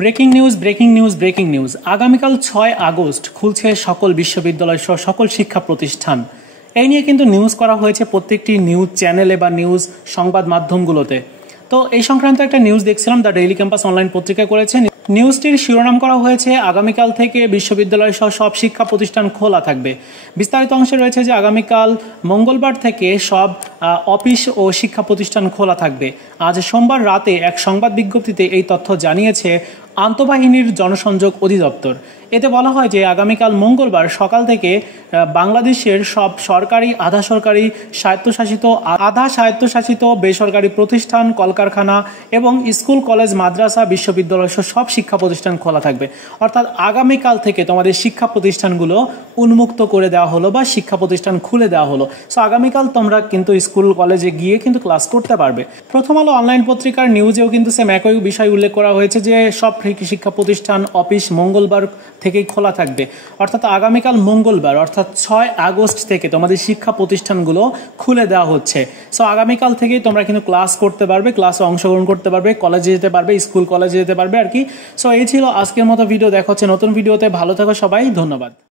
Breaking news আগামীকাল 6 August খুলছে সকল বিশ্ববিদ্যালয় সহ সকল শিক্ষা প্রতিষ্ঠান। এই নিয়ে কিন্তু নিউজ করা হয়েছে প্রত্যেকটি নিউজ চ্যানেলে বা নিউজ সংবাদ মাধ্যমগুলোতে। তো এই সংক্রান্ত একটা নিউজ দেখছিলাম, দ্য ডেইলি ক্যাম্পাস অনলাইন পত্রিকা করেছে। নিউজটির শিরোনাম করা হয়েছে আগামীকাল থেকে বিশ্ববিদ্যালয় সহ সব শিক্ষা প্রতিষ্ঠান খোলা থাকবে। বিস্তারিত অংশে রয়েছে যে আগামীকাল মঙ্গলবার থেকে সব অফিস ও শিক্ষা প্রতিষ্ঠান খোলা থাকবে। আজ সোমবার রাতে এক সংবাদ বিজ্ঞপ্তিতে এই তথ্য জানিয়েছে আন্তঃবাহিনীর জনসংযোগ অধিদপ্তর। এতে বলা হয় যে আগামীকাল মঙ্গলবার সকাল থেকে বাংলাদেশের সব সরকারি, আধা স্বায়ত্তশাসিত বেসরকারি প্রতিষ্ঠান, কলকারখানা এবং স্কুল, কলেজ, মাদ্রাসা, বিশ্ববিদ্যালয় সব শিক্ষা প্রতিষ্ঠান খোলা থাকবে। অর্থাৎ আগামীকাল থেকে তোমাদের শিক্ষা প্রতিষ্ঠানগুলো উন্মুক্ত করে দেওয়া হলো বা শিক্ষা প্রতিষ্ঠান খুলে দেওয়া হলো। সো আগামীকাল তোমরা কিন্তু স্কুল, কলেজে গিয়ে কিন্তু ক্লাস করতে পারবে। প্রথম আলো অনলাইন পত্রিকার নিউজেও কিন্তু সেম একই বিষয় উল্লেখ করা হয়েছে যে সব শিক্ষা প্রতিষ্ঠান, অফিস মঙ্গলবার থেকেই খোলা থাকবে। অর্থাৎ আগামীকাল মঙ্গলবার অর্থাৎ 6 আগস্ট থেকে তোমাদের শিক্ষা প্রতিষ্ঠানগুলো খুলে দেওয়া হচ্ছে। সো আগামীকাল থেকেই তোমরা কিন্তু ক্লাস করতে পারবে, ক্লাসে অংশগ্রহণ করতে পারবে, কলেজে যেতে পারবে, স্কুল কলেজে যেতে পারবে আর কি। সো এই ছিল আজকের মতো ভিডিও। দেখা হচ্ছে নতুন ভিডিওতে। ভালো থাকো সবাই, ধন্যবাদ।